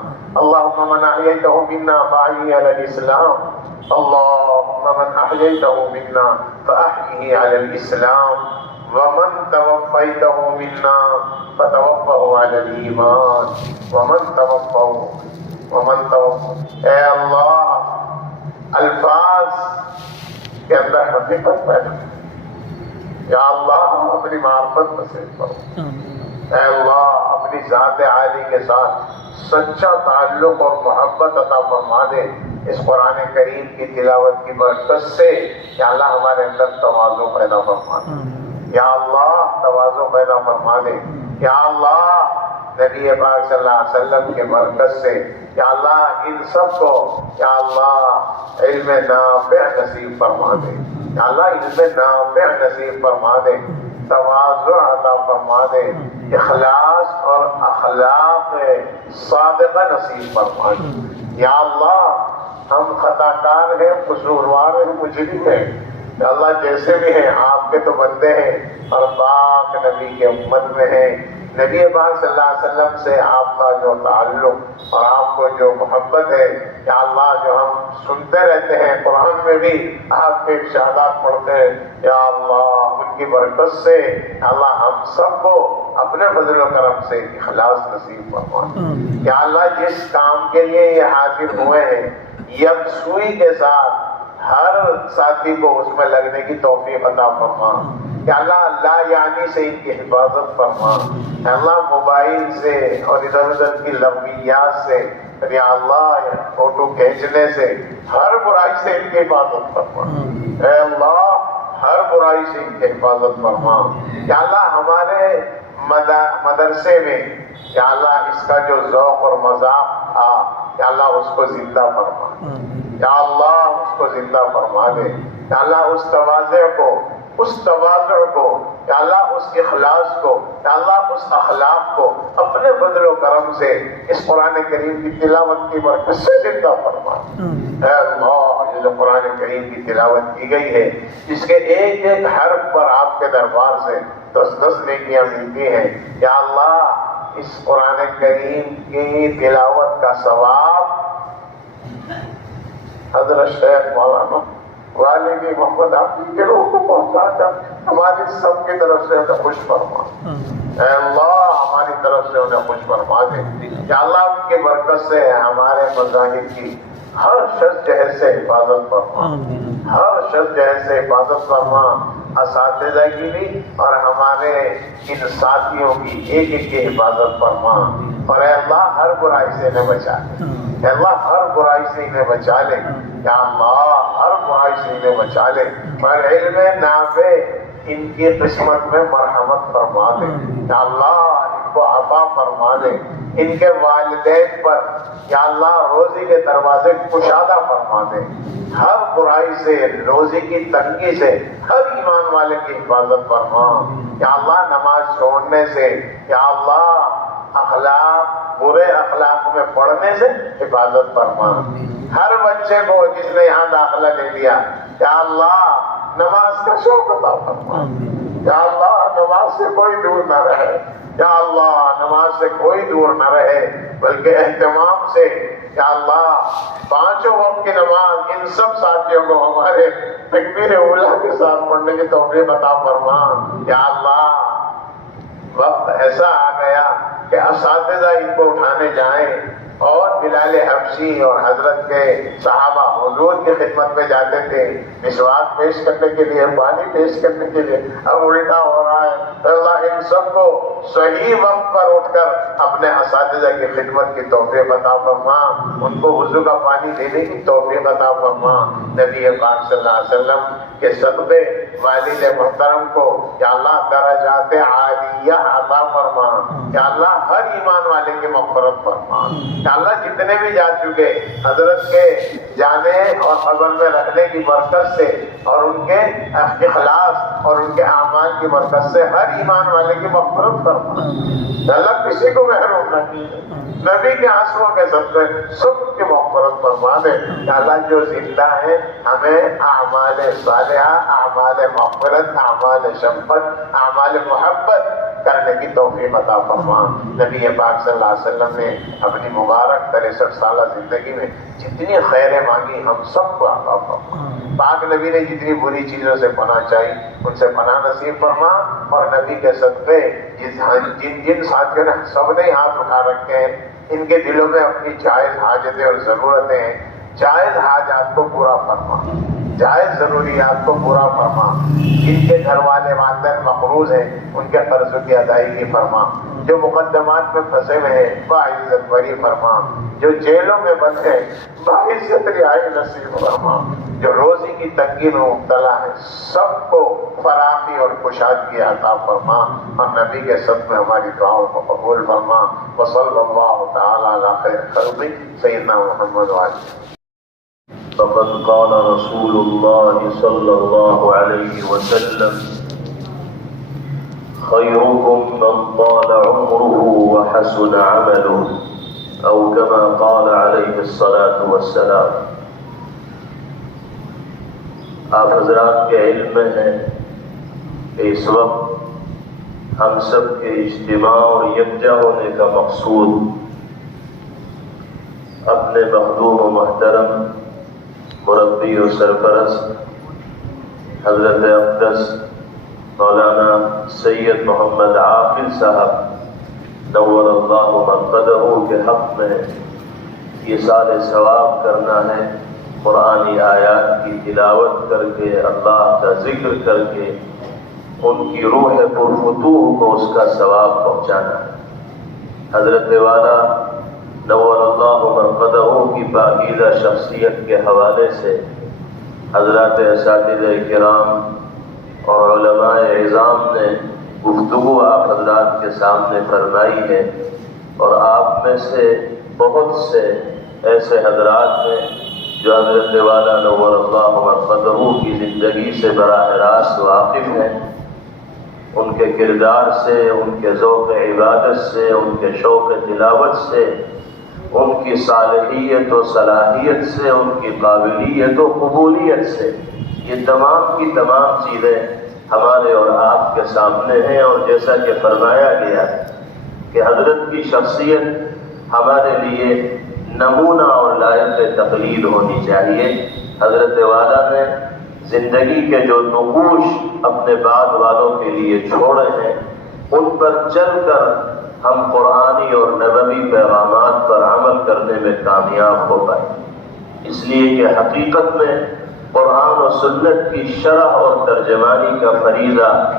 اللهم من احييته منا فاحيه على الاسلام. اللهم من احييته منا فاحيه على الاسلام. ومن توفيته منا فتوفه على الايمان. ومن توفه اے اللہ الفاظ کے اندر حقیقت پیدا. یا اللہ اپنی معرفت نصیب کرو. اے اللہ اپنی ذات عالی کے ساتھ سچا تعلق اور محبت عطا فرما دے. اس قرآن کریم کی تلاوت کی برکت سے یا اللہ ہمارے اندر تواضع پیدا فرما دے. یا اللہ تواضع پیدا فرما دے. یا اللہ نبی پاک صلی اللہ علیہ وسلم کے برکت سے یا اللہ ان سب کو یا اللہ علم نافع نصیب فرما دے. یا اللہ علم نافع نصیب فرما دے. تواضع عطا فرما دے. اخلاص اور اخلاق صادقہ نصیب فرما دے. یا اللہ ہم خطا کار ہیں, قصوروار ہیں, مجرم ہیں. یا اللہ جیسے بھی ہیں آپ کے تو بندے ہیں اور پاک نبی کے امت میں ہیں. نبی پاک صلی اللہ علیہ وسلم سے آپ کا جو تعلق اور آپ کو جو محبت ہے یا اللہ جو ہم سنتے رہتے ہیں قرآن میں بھی آپ کے ارشادات پڑھتے ہیں یا اللہ ان کی برکت سے یا اللہ ہم سب کو اپنے فضل و کرم سے اخلاص نصیب فرما. یا اللہ جس کام کے لیے یہ حاضر ہوئے ہیں یکسوئی کے ساتھ ہر ساتھی کو اس میں لگنے کی توفیق عطا فرما. یا اللہ لا یعنی سے ان کی حفاظت فرما. یا اللہ موبائل سے اور ادھر ادھر کی لغویات سے یا اللہ فوٹو کھینچنے سے ہر برائی سے ان کی حفاظت فرما. اے اللہ ہر برائی سے ان کی حفاظت فرما. یا اللہ ہمارے مدرسے میں یا اللہ اس کا جو ذوق اور مذاق تھا یا اللہ اس کو زندہ فرما. یا اللہ اس کو زندہ فرما دے. یا اللہ اس تواضع کو, اس تواضع کو یا اللہ اس اخلاص کو یا اللہ اس اخلاق کو اپنے فضل و کرم سے اس قرآن کریم کی تلاوت کی برکت سے زندہ فرما. اے اللہ یہ جو قرآن کریم کی تلاوت کی گئی ہے جس کے ایک ایک حرف پر آپ کے دربار سے 10 نیکیاں ملتی ہیں. یا اللہ اس قرآن کریم کی تلاوت کا ثواب حضرت شیخ مولانا والے کی محبت آپ کی روح کو پہنچا کر ہماری سب کی طرف سے انہیں خوش فرما. اے اللہ ہماری طرف سے انہیں خوش فرما دے. یا اللہ ان کی برکت سے ہمارے مذاہب کی ہر شخص جہد سے حفاظت فرما, ہر شخص جہد سے حفاظت فرما, اساتذہ کی بھی اور ہمارے ان ساتھیوں کی ایک ایک کی حفاظت فرما. اور اے اللہ ہر برائی سے انہیں بچا لے, اے اللہ ہر برائی سے انہیں بچا لے, یا اللہ ہر برائی سے انہیں بچا لے. اور علم نافع ان کی قسمت میں مرحمت فرما دے. یا اللہ ان کو عطا فرما دے. ان کے والدین پر یا اللہ روزی کے دروازے کشادہ فرما دے. ہر برائی سے, روزی کی تنگی سے ہر ایمان والے کی حفاظت فرما. یا اللہ نماز چھوڑنے سے, یا اللہ اخلاق برے اخلاق میں پڑھنے سے حفاظت فرما. ہر بچے کو جس نے یہاں داخلہ لے لیا, یا اللہ نماز کا شوق عطا فرما. یا اللہ نماز سے کوئی دور نہ رہے, یا اللہ نماز سے کوئی دور نہ رہے بلکہ اہتمام سے. یا اللہ پانچوں وقت کی نماز ان سب ساتھیوں کو ہمارے تکبیر اولیٰ کے ساتھ پڑھنے کی توفیق عطا فرما. یا اللہ وقت ایسا آ گیا کہ اساتذہ ان کو اٹھانے جائیں اور بلال حبشی اور حضرت کے صحابہ حضور کی خدمت میں جاتے تھے مسواک پیش کرنے کے لیے, پانی پیش کرنے کے لیے, اب الٹا ہو رہا ہے. اللہ ان سب کو صحیح وقت پر اٹھ کر اپنے اساتذہ کی خدمت کی توفیق عطا فرما, ان کو وضو کا پانی دینے کی توفیق عطا فرما. نبی پاک صلی اللہ علیہ وسلم کے صدقے والد محترم کو یا اللہ درجات عالیہ عطا فرما. یا اللہ ہر ایمان والے کی مغفرت فرما. یا اللہ جتنے بھی جا چکے حضرت کے جانے اور قبر میں رکھنے کی برکت سے اور ان کے اخلاص اور ان کے اعمال کی برکت سے ہر ایمان والے کی مغفرت فرما. اللہ کسی کو محروم نہ کیجیے, نبی کے آنسوؤں کے صدقے سب کی مغفرت فرما دے. یا اللہ جو زندہ ہے ہمیں اعمال صالحہ, اعمال مغفرت, اعمال شفقت, اعمال محبت کرنے کی توفیق عطا فرما. نبی پاک صلی اللہ علیہ وسلم نے اپنی مبارک 63 سالہ زندگی میں جتنی خیریں مانگی ہم سب کو عطا فرما. پاک نبی نے جتنی بری چیزوں سے پناہ چاہی ان سے پناہ نصیب فرما. اور نبی کے صدقے جن ساتھیوں نے سب نے ہاتھ اٹھا رکھے ہیں ان کے دلوں میں اپنی جائز حاجتیں اور ضرورتیں ہیں, جائز حاجات کو پورا فرما, جائز ضروریات کو پورا فرما. جن کے گھر والے والدین مقروض ہیں ان کے قرض کی ادائیگی فرما. جو مقدمات میں پھنسے ہوئے ہیں باعزت بری فرما. جو جیلوں میں بند ہیں باعزت رہائی نصیب فرما. جو روزی کی تنگی میں مبتلا ہے سب کو فراخی اور کشادگی عطا فرما. اور نبی کے صدقے میں ہماری دعاؤں کو قبول فرما. وصلی اللہ تعالی علی خیر خلقہ سیدنا محمد وعلیہ. فقد قال رسول الله صلى الله عليه وسلم خيركم من طال عمره وحسن عمله أو كما قال عليه الصلاة والسلام. آپ حضرات کے علم میں ہیں کہ اس وقت ہم سب کے اجتماع اور یکجا ہونے کا مقصود اپنے مخدوم و محترم مربی و سرپرست حضرت اقدس مولانا سید محمد عاقل صاحب نور اللہ مرقدہ کے حق میں یہ سال ثواب کرنا ہے. قرآنی آیات کی تلاوت کر کے اللہ کا ذکر کر کے ان کی روح پرفتوح کو اس کا ثواب پہنچانا ہے. حضرت والا نور اللہ مرقدہ کی پاکیزہ شخصیت کے حوالے سے حضرات اساتذہ کرام اور علماء اعظام نے گفتگو آپ حضرات کے سامنے فرمائی ہے. اور آپ میں سے بہت سے ایسے حضرات ہیں جو حضرت والا نور اللہ مرقدہ کی زندگی سے براہ راست واقف ہیں. ان کے کردار سے, ان کے ذوق عبادت سے, ان کے شوق تلاوت سے, ان کی صالحیت و صلاحیت سے, ان کی قابلیت و قبولیت سے, یہ تمام کی تمام چیزیں ہمارے اور آپ کے سامنے ہیں. اور جیسا کہ فرمایا گیا کہ حضرت کی شخصیت ہمارے لیے نمونہ اور لائق تقلید ہونی چاہیے. حضرت والا نے زندگی کے جو نقوش اپنے بعد والوں کے لیے چھوڑے ہیں ان پر چل کر ہم قرآنی اور نبوی پیغامات پر عمل کرنے میں کامیاب ہو پائیں۔ اس لیے کہ حقیقت میں قرآن و سنت کی شرح اور ترجمانی کا فریضہ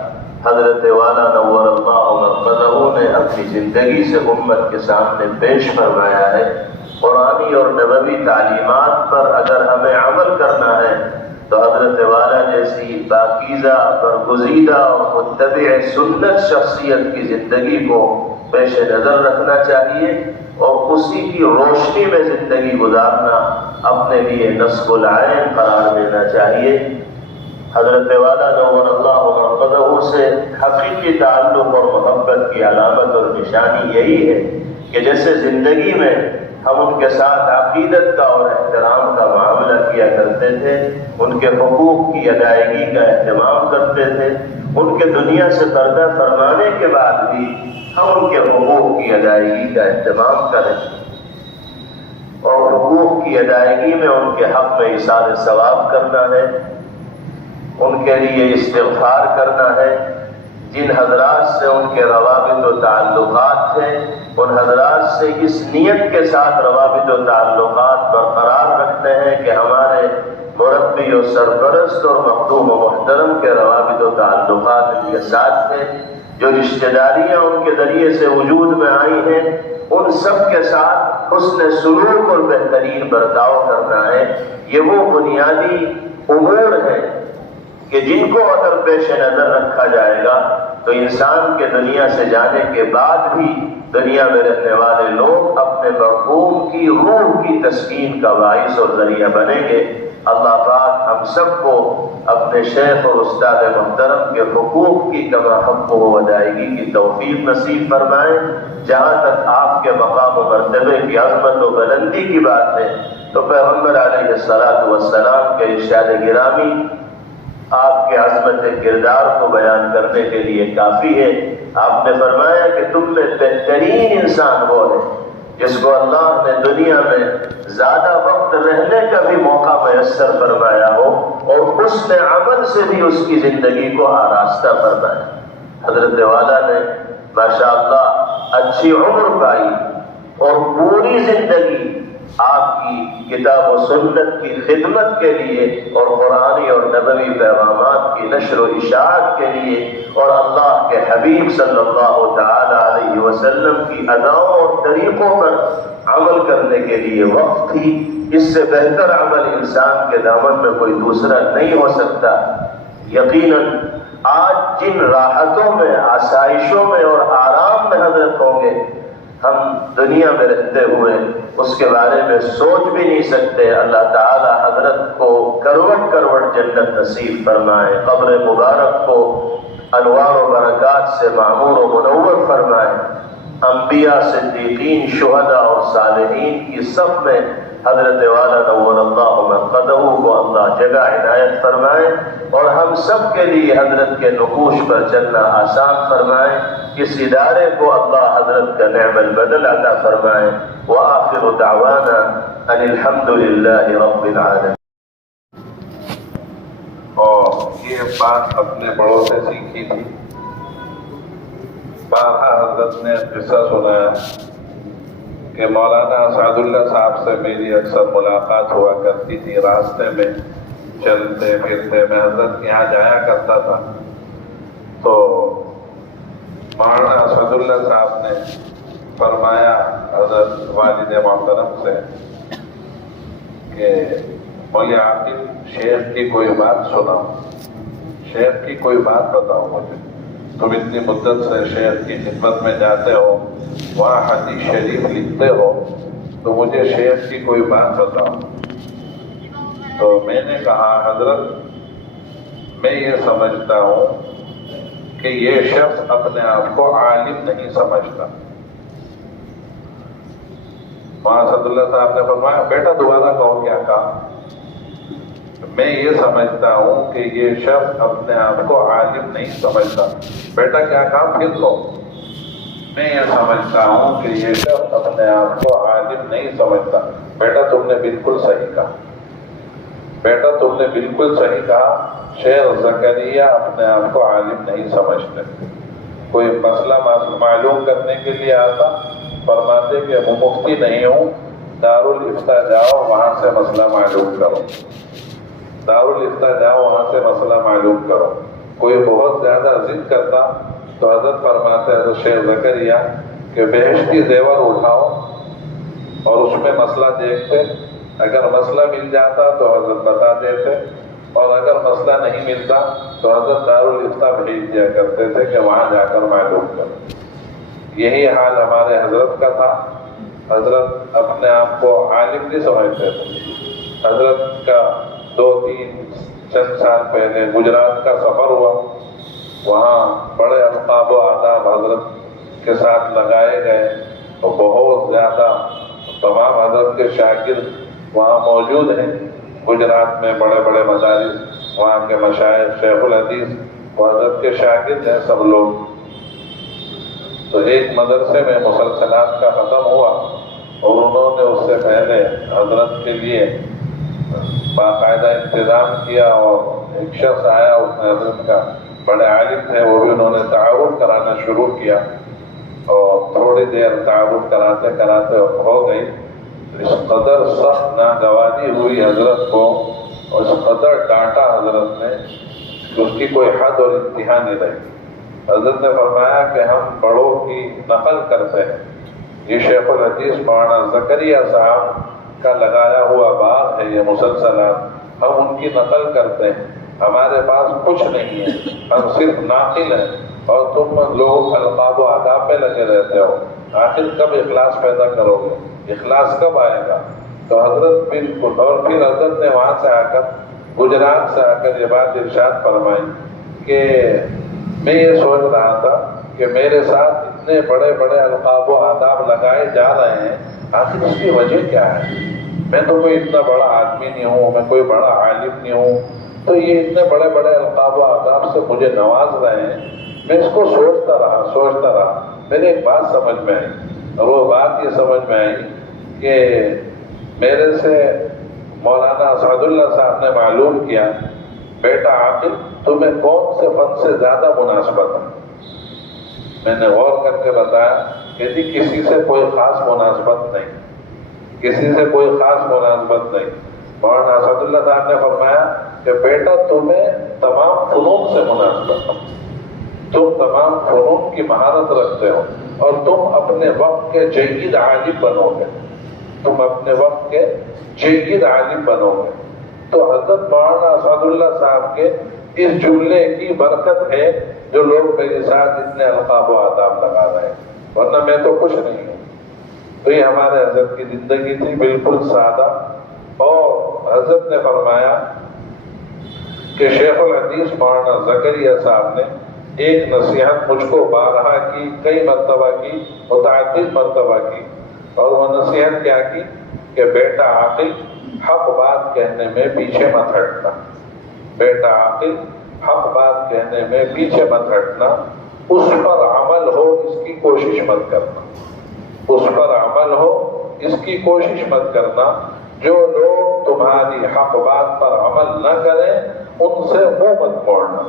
حضرت والا نور اللہ مرقدہ نے اپنی زندگی سے امت کے سامنے پیش فرمایا ہے۔ قرآنی اور نبوی تعلیمات پر اگر ہمیں عمل کرنا ہے تو حضرت والا جیسی پاکیزہ برگزیدہ اور متبع سنت شخصیت کی زندگی کو پیش نظر رکھنا چاہیے اور اسی کی روشنی میں زندگی گزارنا اپنے لیے نصب العین قرار دینا چاہیے۔ حضرت والا نور اللہ مرقدہ سے حقیقی تعلق اور محبت کی علامت اور نشانی یہی ہے کہ جیسے زندگی میں ہم ان کے ساتھ عقیدت کا اور احترام کا معاملہ کیا کرتے تھے، ان کے حقوق کی ادائیگی کا اہتمام کرتے تھے، ان کے دنیا سے پردہ فرمانے کے بعد بھی ہم ان کے حقوق کی ادائیگی کا اہتمام کریں اور حقوق کی ادائیگی میں ان کے حق میں ایصال ثواب کرنا ہے، ان کے لیے استغفار کرنا ہے۔ جن حضرات سے ان کے روابط و تعلقات تھے ان حضرات سے اس نیت کے ساتھ روابط و تعلقات برقرار رکھتے ہیں کہ ہمارے مربی و سرپرست اور مخدوم و محترم کے روابط و تعلقات ان کے ساتھ تھے، جو رشتہ داریاں ان کے ذریعے سے وجود میں آئی ہیں ان سب کے ساتھ حسن سلوک اور بہترین برتاؤ کرنا ہے۔ یہ وہ بنیادی امور ہیں کہ جن کو اگر پیش نظر رکھا جائے گا تو انسان کے دنیا سے جانے کے بعد بھی دنیا میں رہنے والے لوگ اپنے مرحوم کی روح کی تسکین کا باعث اور ذریعہ بنیں گے۔ اللہ پاک ہم سب کو اپنے شیخ اور استاد محترم کے حقوق کی کما حق و ادائیگی کی توفیق نصیب فرمائیں۔ جہاں تک آپ کے مقام و مرتبے کی عظمت و بلندی کی بات ہے تو پیغمبر علیہ الصلوۃ والسلام کے ارشاد گرامی آپ کے عظمت کردار کو بیان کرنے کے لیے کافی ہے۔ آپ نے فرمایا کہ تم میں بہترین انسان وہ ہے جس کو اللہ نے دنیا میں زیادہ وقت رہنے کا بھی موقع میسر فرمایا ہو اور اس نے عمل سے بھی اس کی زندگی کو آراستہ فرمایا۔ حضرت والا نے ماشاءاللہ اچھی عمر پائی اور پوری زندگی آپ کی کتاب و سنت کی خدمت کے لیے اور قرآنی اور نبوی پیغامات کی نشر و اشاعت کے لیے اور اللہ کے حبیب صلی اللہ تعالی علیہ وسلم کی اداؤں اور طریقوں پر عمل کرنے کے لیے وقت تھی۔ اس سے بہتر عمل انسان کے دامن میں کوئی دوسرا نہیں ہو سکتا۔ یقیناً آج جن راحتوں میں، آسائشوں میں اور آرام میں حضرت ہوں گے ہم دنیا میں رہتے ہوئے اس کے بارے میں سوچ بھی نہیں سکتے۔ اللہ تعالی حضرت کو کروٹ کروٹ جنت نصیب فرمائے، قبر مبارک کو انوار و برکات سے معمور و منور فرمائے، انبیاء صدیقین شہداء اور صالحین کی صف میں حضرت والا نور اللہ مرقدہ کو اللہ جگہ عنایت فرمائے اور ہم سب کے لیے حضرت کے نقوش پر چلنا آسان فرمائے۔ اس ادارے کو اللہ حضرت کا نعم البدل عطا فرمائے۔ وآخر دعوانا ان الحمد للہ رب العالمین۔ اور یہ بات اپنے بڑوں سے سیکھی تھی۔ بارہا حضرت نے قصہ سنایا کہ مولانا اسعد اللہ صاحب سے میری اکثر ملاقات ہوا کرتی تھی، راستے میں چلتے پھرتے میں حضرت کے یہاں جایا کرتا تھا تو مولانا اسعد اللہ صاحب نے فرمایا حضرت والد محترم سے کہ مولوی عاقب شیخ کی کوئی بات سناؤ، شیخ کی کوئی بات بتاؤ مجھے، تم اتنی مدت سے شیخ کی خدمت میں جاتے ہو، وہاں حدیث شریف لکھتے ہو، تو مجھے شیخ کی کوئی بات بتاؤ۔ تو میں نے کہا حضرت میں یہ سمجھتا ہوں کہ یہ شخص اپنے آپ کو عالم نہیں سمجھتا۔ وہاں اسد اللہ صاحب نے فرمایا بیٹا دوبارہ کہو کیا کہا؟ میں یہ سمجھتا ہوں کہ یہ شخص اپنے آپ کو عالم نہیں سمجھتا۔ بیٹا کیا کہا؟ پھر کہو۔ میں یہ سمجھتا ہوں کہ یہ شخص اپنے آپ کو عالم نہیں سمجھتا۔ بیٹا تم نے بالکل صحیح کہا۔ بیٹا تم نے بالکل صحیح کہا، شیخ زکریا اپنے آپ کو عالم نہیں سمجھتے، کوئی مسئلہ معلوم کرنے کے لیے آتا، فرماتے کہ میں مفتی نہیں ہوں، دارالفتہ جاؤ وہاں سے مسئلہ معلوم کرو، دارالفتہ جاؤ وہاں سے مسئلہ معلوم کرو۔ کوئی بہت زیادہ ضد کرتا تو حضرت فرماتے حضرت شیخ زکریا کہ بہشتی زیور اٹھاؤ اور اس میں مسئلہ دیکھتے، اگر مسئلہ مل جاتا تو حضرت بتا دیتے، اور اگر مسئلہ نہیں ملتا تو حضرت دارالفتہ بھیج دیا کرتے تھے کہ وہاں جا کر معلوم کرو۔ یہی حال ہمارے حضرت کا تھا۔ حضرت اپنے آپ کو عالم نہیں سمجھتے تھے۔ حضرت کا 2-3 چند سال پہلے گجرات کا سفر ہوا، وہاں بڑے القاب و آداب حضرت کے ساتھ لگائے گئے، تو بہت زیادہ تمام حضرت کے شاگرد وہاں موجود ہیں۔ گجرات میں بڑے بڑے مدارس، وہاں کے مشائخ، شیخ الحدیث وہ حضرت کے شاگرد ہیں سب لوگ۔ تو ایک مدرسے میں مسلسلات کا ختم ہوا اور انہوں نے اس سے پہلے حضرت کے لیے باقاعدہ انتظام کیا، اور ایک شخص آیا، اس نے حضرت کا بڑے عالم تھے، وہ بھی انہوں نے تعارف کرانا شروع کیا، اور تھوڑی دیر تعارف کراتے کراتے ہو گئی۔ اس قدر سخت ناگواری ہوئی حضرت کو، اور اس قدر ڈانٹا حضرت نے کہ اس کی کوئی حد اور انتہا نہیں رہی۔ حضرت نے فرمایا کہ ہم بڑوں کی نقل کرتے ہیں، یہ شیخ الحدیث مولانا زکریا صاحب کا لگایا ہوا باغ ہے یہ مسلسلات، ہم ان کی نقل کرتے ہیں، ہمارے پاس کچھ نہیں ہے، ہم صرف ناقل ہیں، اور تم لوگ القاب و آداب پہ لگے رہتے ہو، آخر کب اخلاص پیدا کرو گے، اخلاص کب آئے گا؟ تو حضرت بالکل، اور پھر حضرت نے وہاں سے آ کر، گجرات سے آ کر یہ بات ارشاد فرمائی کہ میں یہ سوچ رہا تھا کہ میرے ساتھ اتنے بڑے بڑے القاب و آداب لگائے جا رہے ہیں، آخر اس کی وجہ کیا ہے؟ میں تو کوئی اتنا بڑا آدمی نہیں ہوں، میں کوئی بڑا عالم نہیں ہوں، تو یہ اتنے بڑے بڑے القاب و آداب سے مجھے نواز رہے ہیں۔ میں اس کو سوچتا رہا، میرے ایک بات سمجھ میں آئی، اور وہ بات یہ سمجھ میں آئی کہ میرے سے مولانا اسعد اللہ صاحب نے معلوم کیا، بیٹا عاقل تمہیں کون سے فن سے زیادہ مناسبت ہے؟ میں نے غور کر کے بتایا کہ جی کسی سے کوئی خاص مناسبت نہیں، کسی سے کوئی خاص مناسبت نہیں۔ مولانا اسعد اللہ صاحب نے فرمایا کہ بیٹا تمہیں تمام فنون سے مناسبت ہے، تم تمام فنون کی مہارت رکھتے ہو، اور تم اپنے وقت کے جید عالم بنو گے، تم اپنے وقت کے جید عالم بنو گے۔ تو حضرت مولانا اسعد اللہ صاحب کے اس جملے کی برکت ہے جو لوگ میرے ساتھ اتنے القاب و آداب لگا رہے ہیں، ورنہ میں تو کچھ نہیں ہوں۔ تو یہ ہمارے حضرت کی زندگی تھی، بالکل سادہ۔ اور حضرت نے فرمایا کہ شیخ الحدیث مولانا زکریا صاحب نے ایک نصیحت مجھ کو بارہا کی، کئی مرتبہ کی، متعدد مرتبہ کی، اور وہ نصیحت کیا کی کہ بیٹا عاقل حق بات کہنے میں پیچھے مت ہٹنا، بیٹا عاقل حق بات کہنے میں پیچھے مت ہٹنا، اس پر عمل ہو اس کی کوشش مت کرنا، اس پر عمل ہو اس کی کوشش مت کرنا۔ جو لوگ تمہاری حق بات پر عمل نہ کریں ان سے منہ مت موڑنا،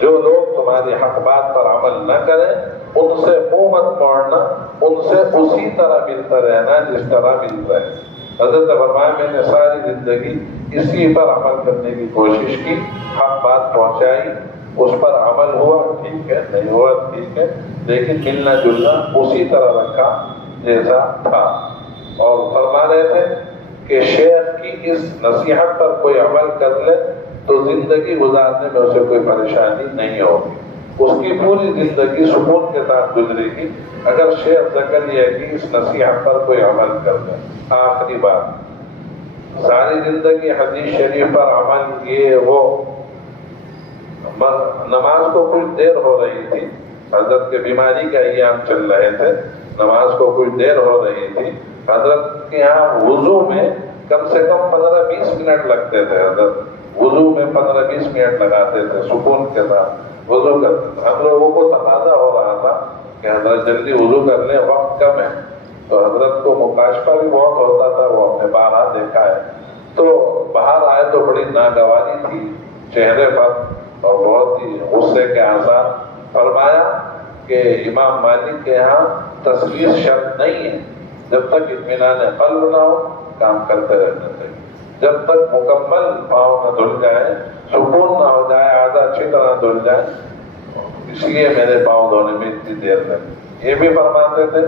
جو لوگ تمہاری حق بات پر عمل نہ کریں ان سے منہ مت موڑنا، ان سے اسی طرح ملتا رہنا جس طرح مل رہے۔ حضرت نے فرمایا میں نے ساری زندگی اسی پر عمل کرنے کی کوشش کی، حق بات پہنچائی، اس پر عمل ہوا ٹھیک ہے، نہیں ہوا ٹھیک ہے، لیکن ملنا جلنا اسی طرح رکھا جیسا تھا۔ اور فرما رہے تھے کہ شیخ کی اس نصیحت پر کوئی عمل کر لے تو زندگی گزارنے میں اسے کوئی پریشانی نہیں ہوگی، اس کی پوری زندگی سکون کے ساتھ گزرے گی اگر شیخ زکریا کی اس نصیحت پر کوئی عمل کر لے۔ آخری بات، ساری زندگی حدیث شریف پر عمل کیے، وہ نماز کو کچھ دیر ہو رہی تھی، حضرت کے بیماری کے ایام چل رہے تھے، نماز کو کچھ دیر ہو رہی تھی، حضرت کے یہاں وضو میں کم سے کم 15-20 منٹ لگتے تھے، حضرت وضو میں 15-20 منٹ لگاتے تھے، سکون کے ساتھ وضو کرتے تھے۔ ہم لوگوں کو تقاضا ہو رہا تھا کہ حضرت جلدی وضو کر لیں، وقت کم ہے، تو حضرت کو مکاشفہ بھی بہت ہوتا تھا، وہ ہم نے بارہا دیکھا ہے، تو باہر آئے تو بڑی ناگواری تھی چہرے پر اور بہت ہی غصے کے آثار. فرمایا کہ امام مالک کے یہاں تصویر شرط نہیں ہے، جب تک اطمینان قلب نہ ہو کام کرتے رہنا چاہیے. جب تک مکمل پاؤں نہ دھل جائے، سکون نہ ہو جائے، آدھا اچھی طرح دھل جائے. اس لیے میرے پاؤں دھونے میں اتنی دیر لگی. یہ بھی فرماتے تھے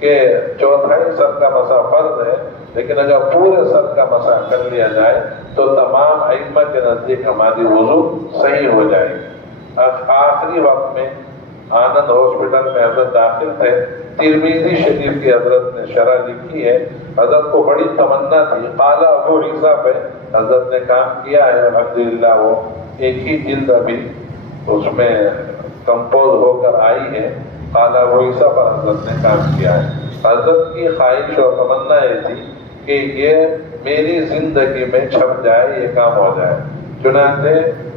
کہ چوتھائی سر کا مسح فرض ہے، لیکن اگر پورے سر کا مسح کر لیا جائے تو تمام ائمہ کے نزدیک ہماری وضو صحیح ہو جائے گی. آخری وقت میں آنند ہاسپٹل میں حضرت داخل تھے. ترمذی شریف کی حضرت نے شرح لکھی ہے. حضرت کو بڑی تمنا تھی، قال ابو عیسیٰ پہ حضرت نے کام کیا ہے الحمدللہ. وہ ایک ہی جلد ابھی اس میں کمپوز ہو کر آئی ہے. قال ابو عیسیٰ پر حضرت نے کام کیا ہے. حضرت کی خواہش اور تمنا یہ تھی کہ یہ میری زندگی میں چھپ جائے، یہ کام ہو جائے. چنانچہ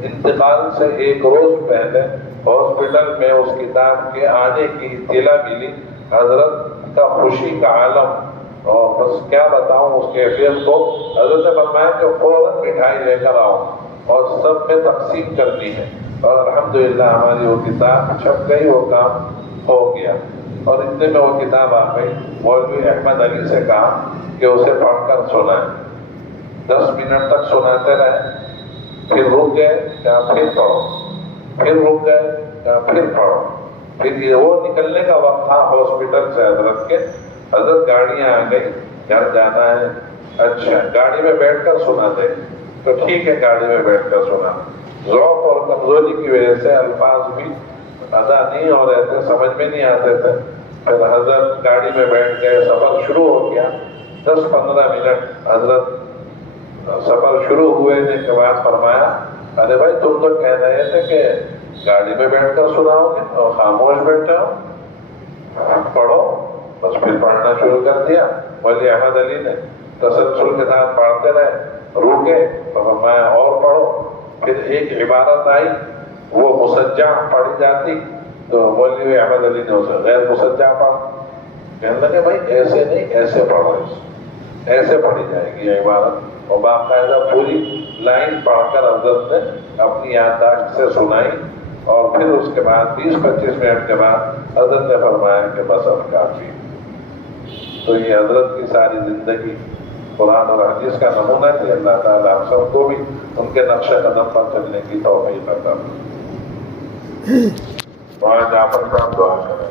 انتقال سے ایک روز پہلے ہاسپٹل میں اس کتاب کے آنے کی اطلاع ملی. حضرت کا خوشی کا عالم، اور بس کیا بتاؤں اس کیفیت کو. حضرت نے فرمایا کہ فوراً مٹھائی لے کر آؤ اور سب میں تقسیم کرنی ہے. اور الحمدللہ ہماری وہ کتاب چھپ گئی، وہ کام ہو گیا. اور اتنے میں وہ کتاب آ گئی. مولوی احمد علی سے کہا کہ اسے پڑھ کر سنائیں. 10 منٹ تک سناتے رہے، پھر رک گئے، کہا پھر پڑھو، پھر رک گئے، کہا پھر پڑھو. پھر یہ وہ نکلنے کا وقت تھا ہاسپٹل سے حضرت کے. حضرت گاڑیاں آ گئی، گھر جانا ہے. اچھا گاڑی میں بیٹھ کر سنا دے تو ٹھیک ہے، گاڑی میں بیٹھ کر سنا. ذوق اور کمزوری کی وجہ سے الفاظ بھی ادا نہیں ہو رہے تھے، سمجھ میں نہیں آتے تھے. پھر حضرت گاڑی میں بیٹھ گئے، سفر شروع ہو گیا. 10-15 منٹ حضرت سفر شروع ہوئے کے بعد فرمایا، ارے بھائی تم تو کہہ رہے تھے کہ گاڑی میں بیٹھ کر سناؤ گے اور خاموش بیٹھے ہو، پڑھو. بس پھر پڑھنا شروع کر دیا. مولوی احمد علی نے تسلسل کے ساتھ پڑھتے رہے، رکے تو فرمایا اور پڑھو. پھر ایک عبارت آئی، وہ مسجع پڑھی جاتی تو مولوی احمد علی نے اسے غیر مسجع پڑھا. کہنے لگے بھائی ایسے نہیں، ایسے پڑھو، ایسے پڑھی جائے گی یہ عبارت. اور باقاعدہ پوری لائن پڑھ کر حضرت نے اپنی یادداشت سے سنائی. اور پھر اس کے بعد 20-25 منٹ کے بعد حضرت نے فرمایا کہ بس اب کافی. تو یہ حضرت کی ساری زندگی قرآن اور حدیث کا نمونہ تھی. اللہ تعالیٰ ہم سب کو بھی ان کے نقش قدم پر چلنے کی توفیق عطا فرمائے. وہاں جعفر صاحب دعا کریں.